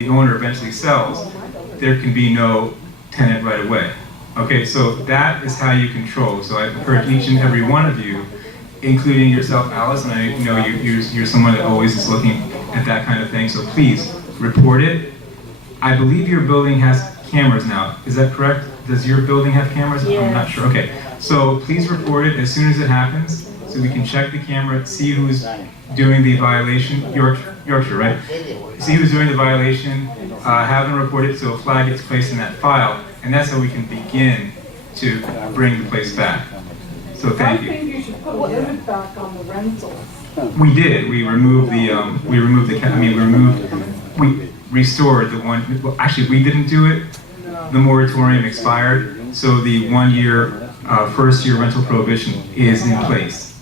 the owner eventually sells, there can be no tenant right away. Okay, so that is how you control. So I encourage each and every one of you, including yourself, Alice, and I know you're someone that always is looking at that kind of thing, so please report it. I believe your building has cameras now. Is that correct? Does your building have cameras? Yes. I'm not sure. Okay, so please report it as soon as it happens, so we can check the camera, see who's doing the violation. Yorkshire, right? See who's doing the violation, have them report it so a flag gets placed in that file, and that's how we can begin to bring the place back. So thank you. I think you should put a limit back on the rentals. We did. We removed we restored the one. Well, actually, we didn't do it. The moratorium expired, so the 1 year, first year rental prohibition is in place.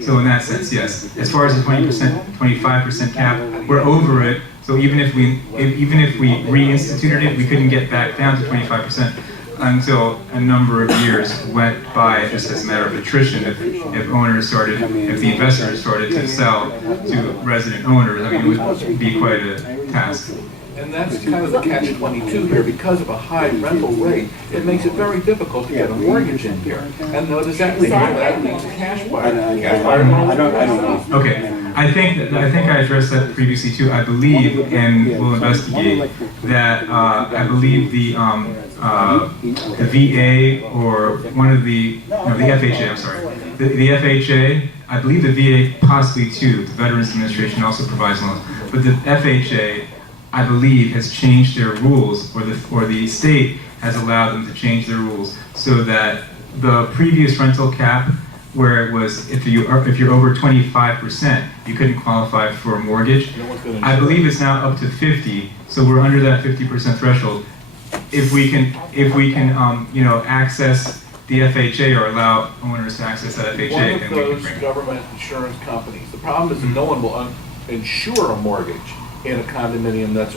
So in that sense, yes. As far as the 20%, 25% cap, we're over it. So even if we reinstituted it, we couldn't get back down to 25% until a number of years went by, just as a matter of attrition. If the investors started to sell to resident owners, I mean, it would be quite a task. And that's kind of the catch-22 here. Because of a high rental rate, it makes it very difficult to get a mortgage in here. And does that lead to cash buyer? I don't know. Okay, I think I addressed that previously too. I believe, and we'll investigate, that I believe the VA or one of the FHA, I'm sorry, the FHA, I believe the VA possibly too, the Veterans Administration also provides loans, but the FHA, I believe, has changed their rules, or the state has allowed them to change their rules so that the previous rental cap, where it was if you're over 25%, you couldn't qualify for a mortgage. I believe it's now up to 50, so we're under that 50% threshold. If we can access the FHA or allow owners to access that FHA, One then of we can those bring it. government insurance companies, the problem is that no one will insure a mortgage in a condominium that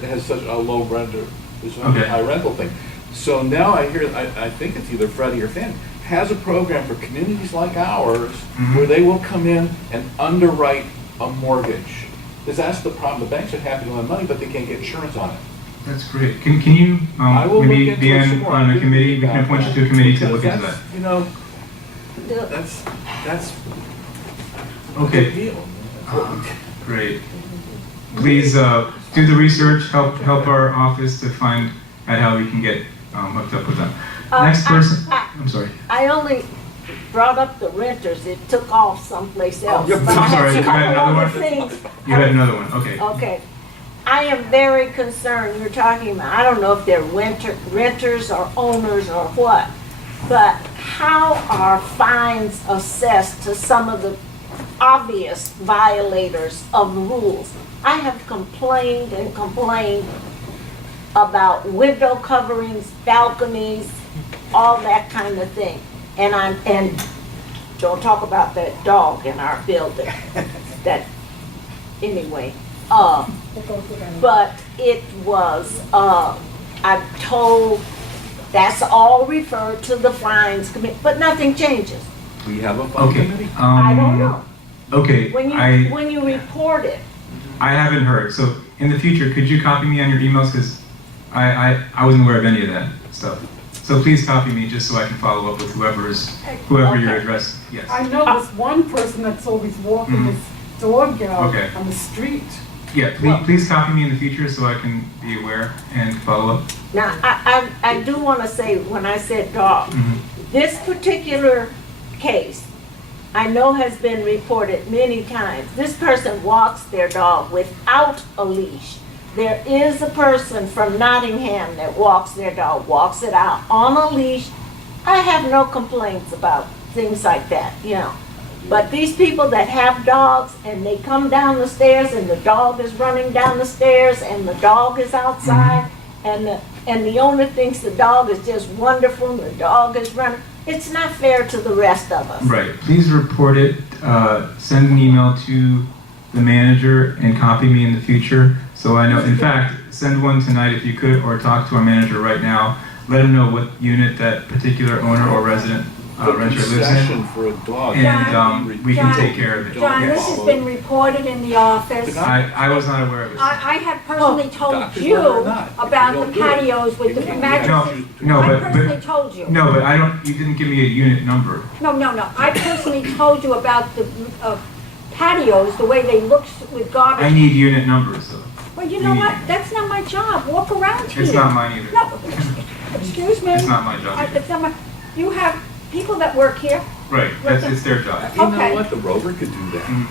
has such a low renter, this high rental thing. So now I hear, I think it's either Freddie or Fannie, has a program for communities like ours where they will come in and underwrite a mortgage. Because that's the problem. The banks are happy to lend money, but they can't get insurance on it. That's great. Can you maybe be on a committee? We can appoint you to a committee to look into that. You know, that's a Okay. big deal. Great. Please do the research. Help our office to find out how we can get hooked up with them. Next person. I'm sorry. I only brought up the renters. It took off someplace else. I'm But I sorry, you had couple another other one? things. You had another one. Okay. Okay. I am very concerned. You're talking about, I don't know if they're renters or owners or what, but how are fines assessed to some of the obvious violators of the rules? I have complained and complained about window coverings, balconies, all that kind of thing. And don't talk about that dog in our building. That, anyway. But it was, I'm told that's all referred to the fines committee, but nothing changes. We have a fund Okay. committee. I don't know. Okay. When you report it, I haven't heard. So in the future, could you copy me on your emails? Because I wasn't aware of any of that stuff. So please copy me just so I can follow up with whoever your address. Yes. I know this one person that's always walking his dog out Okay. on the street. Yeah. Please copy me in the future so I can be aware and follow up. now, I do want to say, when I said dog, this particular case, I know has been reported many times. This person walks their dog without a leash. There is a person from Nottingham that walks their dog, walks it out on a leash. I have no complaints about things like that, But these people that have dogs and they come down the stairs and the dog is running down the stairs and the dog is outside and the owner thinks the dog is just wonderful and the dog is running. It's not fair to the rest of us. Right. Please report it. Send an email to the manager and copy me in the future so I know. In fact, send one tonight if you could, or talk to our manager right now. Let him know what unit that particular owner or resident renter lives in. Concession for a dog. And we can John, take care of it. John, this has been reported in the office. I was not aware of it. I have personally told Doctors you whether or not, if you about don't the do it, patios with the you can't mattresses. No, I but personally told you. no, but I don't. You didn't give me a unit number. No. I personally told you about the patios, the way they look with I garbage. need unit numbers though. Well, you know what? That's not my job. Walk around here. It's not mine either. No, excuse me. It's not my job. It's not my, you have people that work here. Right. It's their job. You know Okay. what, the Rover could do that. Mm.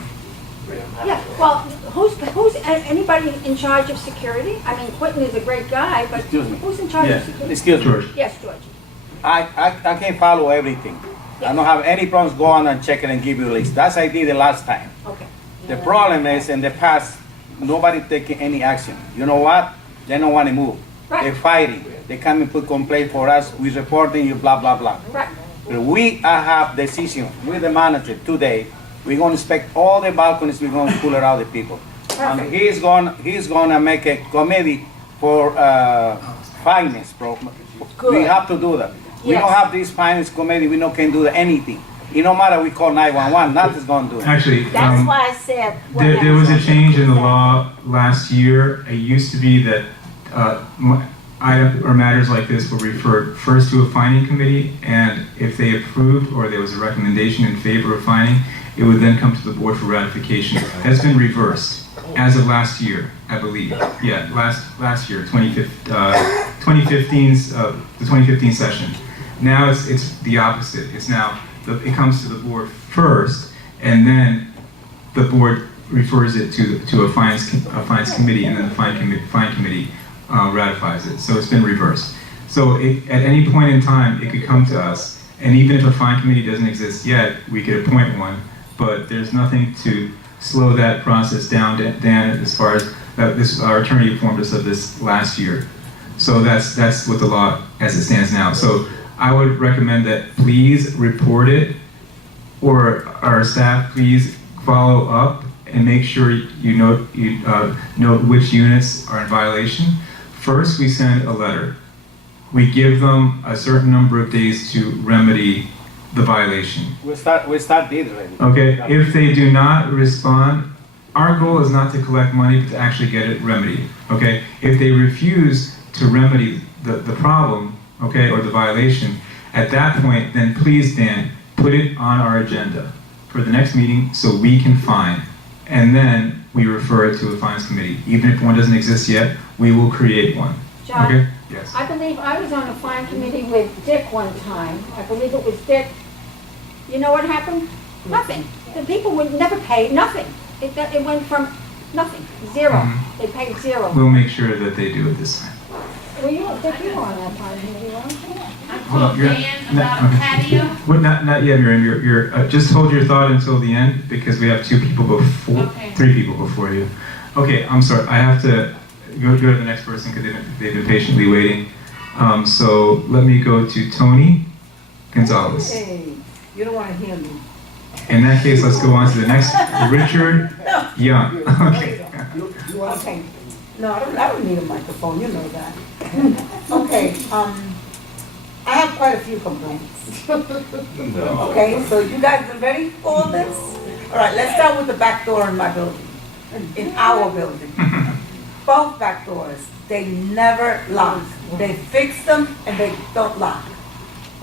Yeah, well, who's anybody in charge of security? I mean, Quentin is a great guy, but Excuse me. who's in charge of Yeah, security? excuse me. George. Yes, George. I can follow everything. I don't have any problems going and checking and give you a list. That's I did the last time. Okay. The problem is in the past, nobody taking any action. You know what? They don't want to move. Right. They're fighting. They come and put complaint for us. We reporting you, blah, blah, blah. Right. But we have decision with the manager today. We're going to inspect all the balconies. We're going to pull it out the people. And Perfect. he's going to make a committee for finance, bro. We Good. have to do that. We Yes. don't have this finance committee. We don't can do anything. It no matter we call 911, nothing's going to do it. Actually, That's why I said. what there was a happens change in the after law last year. It used to be that matters like this were referred first to a fining committee, and if they approved or there was a recommendation in favor of fining, it would then come to the board for ratification. That's been reversed as of last year, I believe. Yeah, last year, 2015's the 2015 session. Now it's the opposite. It's now it comes to the board first, and then the board refers it to a fines committee, and then the fine committee ratifies it. So it's been reversed. So at any point in time, it could come to us, and even if a fine committee doesn't exist yet, we could appoint one. But there's nothing to slow that process down, Dan, as far as our attorney informed us of this last year. So that's what the law as it stands now. So I would recommend that please report it, or our staff please follow up and make sure you note which units are in violation. First, we send a letter. We give them a certain number of days to remedy the violation. We start this already. Okay, if they do not respond, our goal is not to collect money, but to actually get it remedied. Okay, if they refuse to remedy the problem, okay, or the violation, at that point, then please, Dan, put it on our agenda for the next meeting so we can fine. And then we refer it to a fines committee. Even if one doesn't exist yet, we will create one. John? Okay? Yes. I believe I was on a fine committee with Dick one time. I believe it was Dick. You know what happened? Nothing. The people would never pay, nothing. It went from nothing, zero. Mhm. They paid zero. We'll make sure that they do it this time. Were you, Dick, you were on that fine committee, weren't you? I Hold on, told you're- Dan no, about okay. a patio. Well, not yet, Miriam. Just hold your thought until the end because we have three people before you. Okay, I'm sorry. I have to go to the next person because they've been patiently waiting. So let me go to Tony Gonzalez. Hey, you don't want to hear me. In that case, let's go on to the next, Richard Young. Okay. Okay. No, I don't need a microphone, you know that. Okay, I have quite a few complaints. No. Okay, so you guys are ready for this? All right, let's start with the back door in my building, in our building. Both back doors, they never lock. They fix them and they don't lock,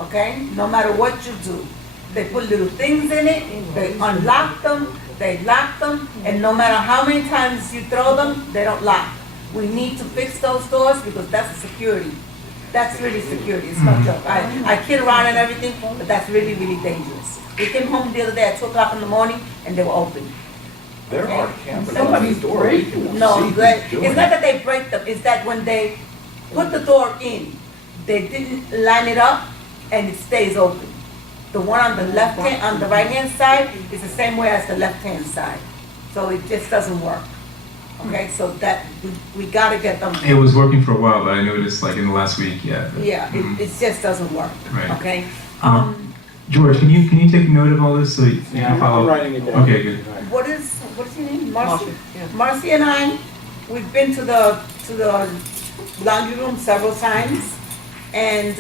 okay? No matter what you do. They put little things in it, they unlock them, they lock them, and no matter how many times you throw them, they don't lock. We need to fix those doors because that's security. That's really security, it's no joke. I kid around and everything, but that's really, really dangerous. We came home the other day at 2 o'clock in the morning and they were open. There are cameras on Somebody's the door. You can No, see who's it's doing not it. that they break them, it's that when they put the door in, they didn't line it up and it stays open. The one on the left hand, on the right hand side is the same way as the left hand side. So it just doesn't work. Okay, so that, we gotta get them. It was working for a while, but I noticed like in the last week, yeah. Yeah, Mhm. it just doesn't work, Right. okay? George, can you take note of all this so you can follow? writing it down. Okay, good. What's your name? Marcy? Marcy and I, we've been to the laundry room several times. And,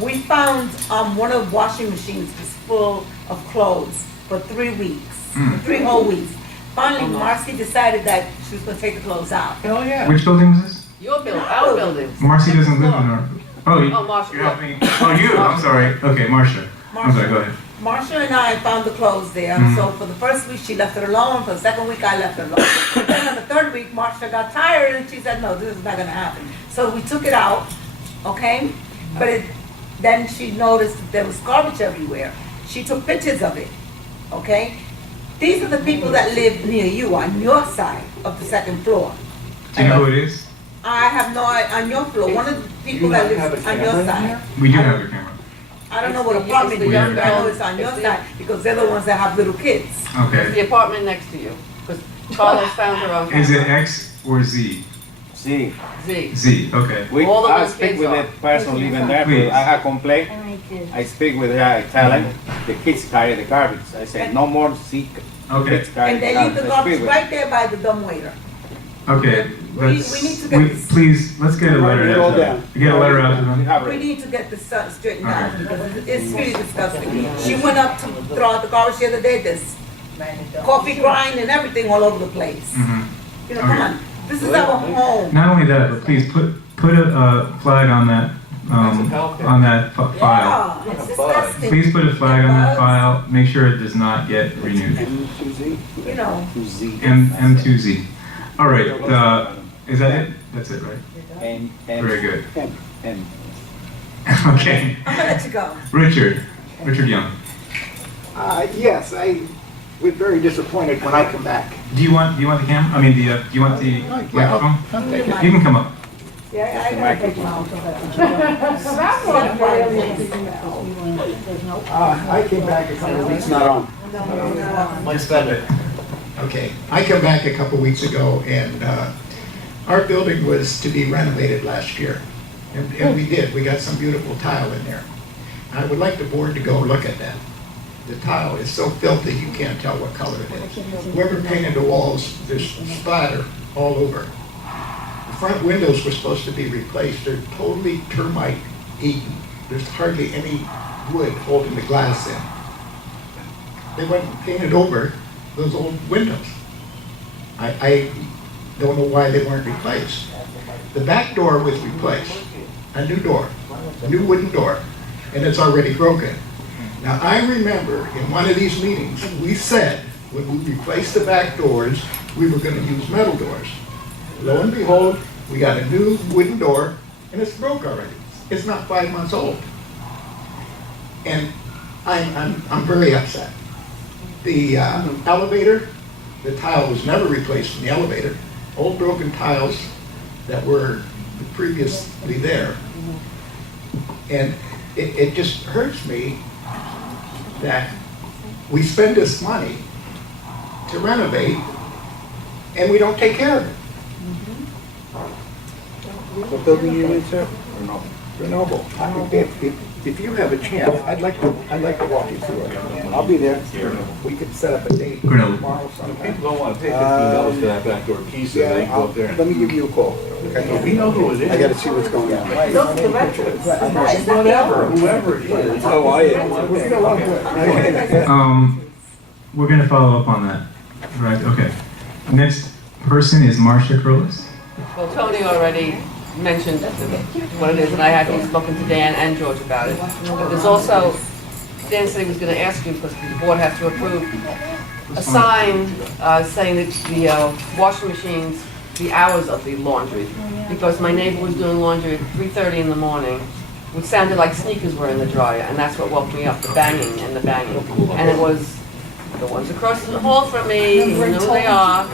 we found, one of the washing machines was full of clothes for 3 weeks, Mm. 3 whole weeks. Finally, Marcy decided that she was gonna take the clothes out. Hell, yeah. Which building was this? Your building, our building. Marcy doesn't live in our. Oh, you, Oh, Marcia. you're helping. Oh, you. I'm sorry. Okay, Marcia. I'm sorry. Go ahead. Marsha and I found the clothes there, Mhm. so for the first week, she left it alone, for the second week, I left it alone. Then on the third week, Marsha got tired, and she said, no, this is not gonna happen. So we took it out, okay? But then she noticed that there was garbage everywhere. She took pictures of it, okay? These are the people that live near you, on your side of the second floor. Do you know who it is? I have no, on your floor, one of the people that lives on your side. We do have your camera. I don't know what apartment It's you're the in, but I know young it's on your girl. side, because they're the ones that have little kids. It's Okay. the apartment next to you, because Carlos found her on Is it camera. X or Z? See, Z. Z. Okay. All the I ones speak kids with are. the person living there, Please. but I have complaint. I speak with her, I tell him, the kids carry the garbage. I say, no more see Okay. kids carry And the they leave garbage. the I speak garbage with right there by the dumbwaiter. Okay. We need to get this- please let's get a letter out to them. Get a letter out to We them. have We it. need to get this straightened out, Okay. because it's really disgusting. She went up to throw out the garbage the other day, there's coffee grind and everything all over the place. Mhm. You know, come Okay. on, this is our home. Not only that, but please put a flag on that on that file. Yeah, it's disgusting. Please put a flag on that file. Make sure it does not get renewed. M2Z? You know, 2Z. M2Z. All right. Is that it? That's it, right? And, Very good. And, Okay. I'm gonna let you go. Richard Young. Yes, I was very disappointed when I come back. Do you want the cam? I mean do you want the microphone? I'll take it. You can come up. Yeah, I gotta take my own. I came back a couple of weeks. it's not on. Just a bit. Okay, I came back a couple of weeks ago, and our building was to be renovated last year, and we did. We got some beautiful tile in there. I would like the board to go look at that. The tile is so filthy you can't tell what color it is. Whoever painted the walls, there's splatter all over. The front windows were supposed to be replaced. They're totally termite eaten. There's hardly any wood holding the glass in. They went and painted over those old windows. I don't know why they weren't replaced. The back door was replaced, a new door, a new wooden door, and it's already broken. Now, I remember in one of these meetings, we said when we replaced the back doors, we were gonna use metal doors. Lo and behold, we got a new wooden door, and it's broke already. It's not 5 months old. And I'm very upset. The elevator, the tile was never replaced in the elevator. Old broken tiles that were previously there. And it just hurts me that we spend this money to renovate and we don't take care of it. What building you in, sir? Grenoble, if you have a chance, I'd like to walk you through it. I'll be there. We could set up a date Grenoble. tomorrow sometime. People don't want to pay $15 for that back door key, so they go up there. Let me give you a call. We know who it is. I gotta see what's going on. Those are the retros. Whatever, whoever it is. How are you? We're gonna follow up on that. Right. Okay. Next person is Marcia Curlis. Well, Tony already mentioned what it is, and I had spoken to Dan and George about it. But there's also, Dan said he was gonna ask you, because the board has to approve, a sign saying that the washing machines, the hours of the laundry. Because my neighbor was doing laundry at 3:30 in the morning, which sounded like sneakers were in the dryer, and that's what woke me up, the banging and the banging. And it was the ones across the hall from me, who knew who they are,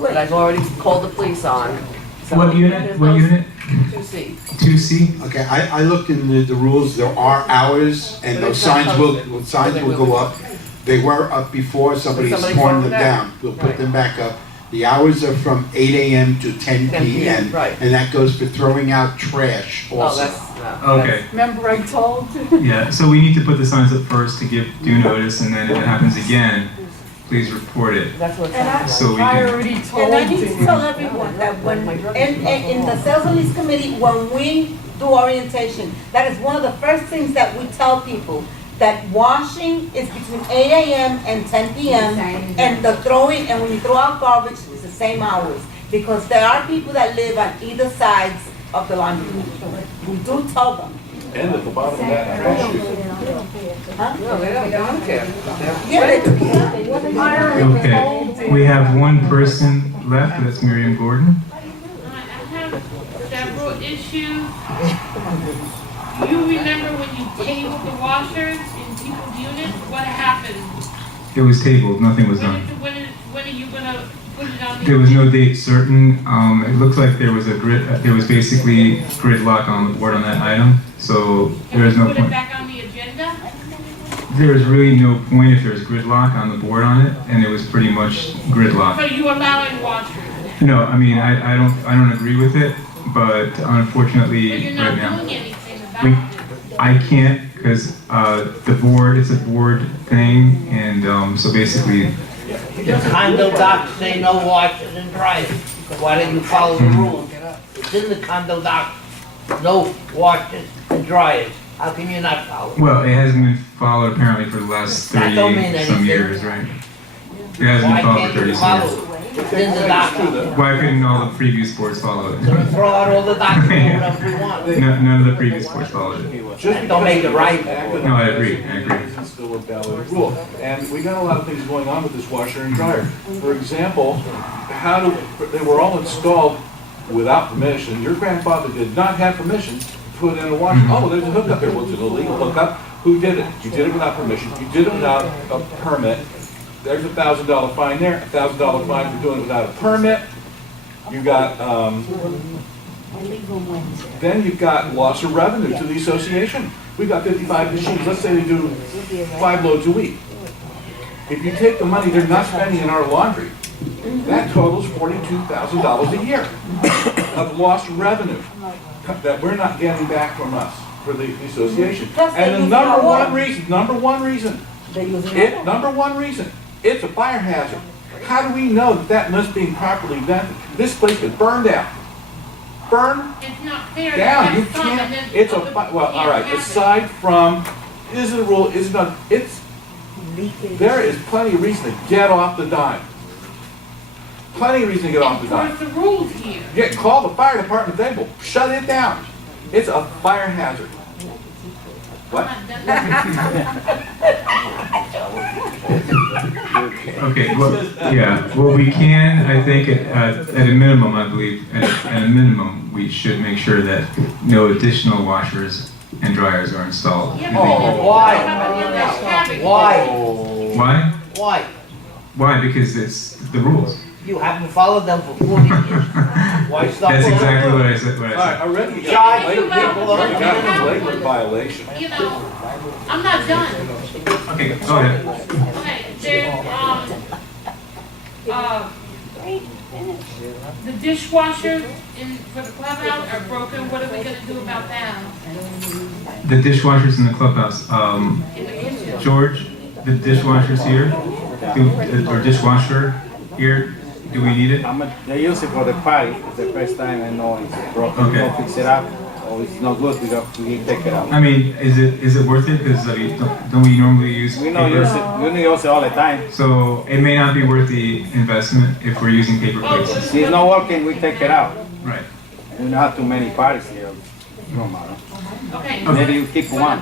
that I've already called the police on. So What unit? What unit? 2C. 2C. Okay, I looked in the rules, there are hours, and those signs will go up. They were up before, somebody's Somebody torn tore them them down. down. We'll put Right. them back up. The hours are from 8 a.m. to 10 10 p.m., p.m. right. And that goes for throwing out trash Oh, also. that's, no. Okay. Remember I told Yeah. So we need to put the signs up first to give due notice, and then if it happens again, please report it. That's what it And I- sounds So we can. already And I need to tell everyone that when, in the sales and lease committee, when we do orientation. That is one of the first things that we tell people, that washing is between 8 a.m. and 10 p.m. and the throwing, and when you throw out garbage, it's the same hours. Because there are people that live on either sides of the laundry. We do tell them. And at the bottom of that trash chute. No, they don't care. Yeah, they do. Okay, we have one person left, that's Miriam Gordon. I have several issues. You remember when you tabled the washers in people's units? What happened? It was tabled, nothing was done. When are you gonna put it on the? There was no date certain. It looked like there was there was basically gridlock on the board on that item, so there is no Put it point. back on the agenda? There is really no point if there's gridlock on the board on it, and it was pretty much So gridlock. you allowing washers? No, I mean, I don't agree with it, but unfortunately, But you're right not now. doing anything We- about it. I can't, because the board, it's a board thing, and so basically, The condo docs say no washers and dryers. Why didn't you follow the rules? It's in the condo docs, no washers and dryers. How can you not follow? well, it hasn't been followed apparently for the last That don't mean 30 some anything. years, right? It hasn't Why been followed can't for 30 you some years. follow? It's in the docs. Why couldn't all the previous boards follow it? So we throw out all the docs and do whatever we want. None of the previous boards followed it. Just Don't make it right. No, I agree. It's still a valid rule. And we got a lot of things going on with this washer and dryer. For example, they were all installed without permission. Your grandfather did not have permission to put in a washer. Oh, there's a hookup there. Well, it's an illegal hookup. Who did it? You did it without permission. You did it without a permit. There's a $1,000 fine there, $1,000 fine for doing it without a permit. You got, then you've got loss of revenue to the association. We've got 55 machines, let's say they do 5 loads a week. If you take the money they're not spending in our laundry, that totals $42,000 a year of lost revenue that we're not getting back from us, for the association. Plus they And the use number our one water. reason, number one reason, it's a fire hazard. How do we know that must be properly vented? This place is burned out. Burn It's not fair. to down, have you some and can't, then it's a, other well, all can't right, have it. aside from, is it a rule, is it not, it's, there is plenty of reason to get off the dime. Plenty of reason to get off the dime. Enforce the rules here. Call the fire department, they will shut it down. It's a fire hazard. What? Okay, well, yeah, well, we can, I think, at a minimum, I believe, at a minimum, we should make sure that no additional washers and dryers are installed. Yeah, Oh. Why? Why? Why? Why? Why? Because it's the rules. You haven't followed them for 40 years. Why stop? That's following exactly them? what I said, All right, already you Charge got, people already got a up. flagrant violation. You know, I'm not done. Okay, go ahead. Okay, there's, the dishwashers for the clubhouse are broken. What are we gonna do about that The dishwashers in the clubhouse, in the kitchen? George, the dishwashers here, or dishwasher here, do we need it? They use it for the party. It's the first time I know it's broken. Okay. Go fix it up. Or it's not good. We take it out. I mean, is it worth it? Because I mean, don't we normally use We don't paper? use it. We don't use it all the time. So it may not be worth the investment if we're using paper plates. If it's not working, we take it out. Right. We don't have too many parties here. No matter. Okay. Maybe you keep one.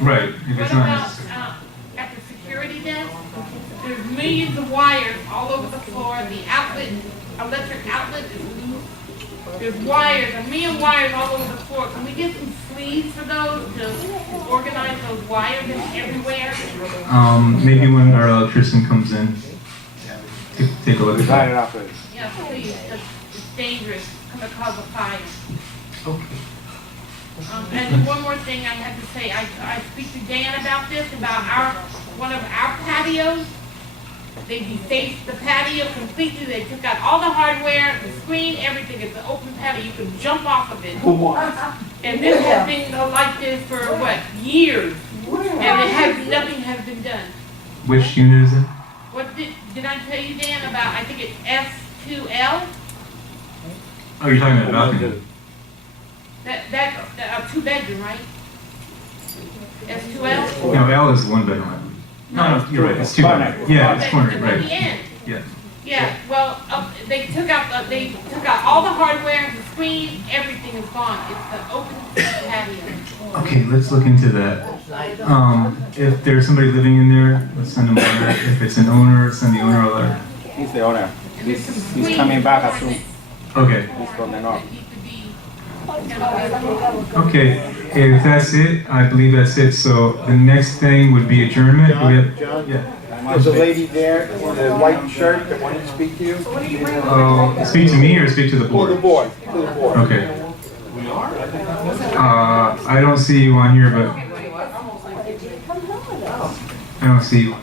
Right. If What it's not. about, at the security desk? There's millions of wires all over the floor. The outlet, electric outlet is loose. There's wires, a million wires all over the floor. Can we get some sleeves for those to organize those wires everywhere? Maybe when our electrician comes in, take a look at Cut it that. off first. Yeah, please, 'cause it's dangerous. It's gonna cause a fire. Okay. And one more thing I have to say, I speak to Dan about this, about one of our patios. They defaced the patio completely, they took out all the hardware, the screen, everything, it's an open patio, you can jump off of it. And this has been like this for what, years? And nothing has been done. Which unit is it? What did I tell you, Dan, about, I think it's S2L? Oh, you're talking about the balcony. That, 2-bedroom, right? That's 2L? No, L is 1 bedroom. No, you're right, it's 2 bedroom. Yeah, it's corner, At right. the end. Yeah. Yeah, well, they took out all the hardware, the screen, everything is gone. It's the open patio. Okay, let's look into that. If there's somebody living in there, let's send them a letter. If it's an owner, send the owner a letter. He's the owner. And there's some He's screens coming back as on soon. it Okay, He's from the north. that need to be, okay, if that's it, I believe that's it. So the next thing would be adjournment. Do we have, John? yeah. There's a lady there in the white shirt that wanted to speak to you. Speak to me or speak to the To the board? board, to the board. Okay. I don't see you on here, but I don't see you.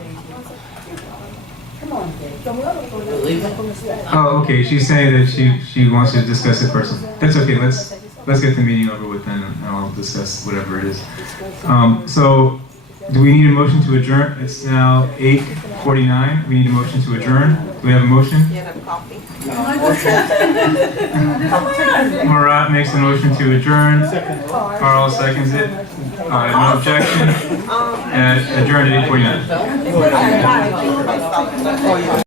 Oh, okay, she's saying that she wants to discuss it personally. That's okay, let's get the meeting over with then, and I'll discuss whatever it is. So, do we need a motion to adjourn? It's now 8:49, we need a motion to adjourn. Do we have a motion? Marat makes a motion to adjourn. Carl seconds it. No objection. Adjourned at 8:49.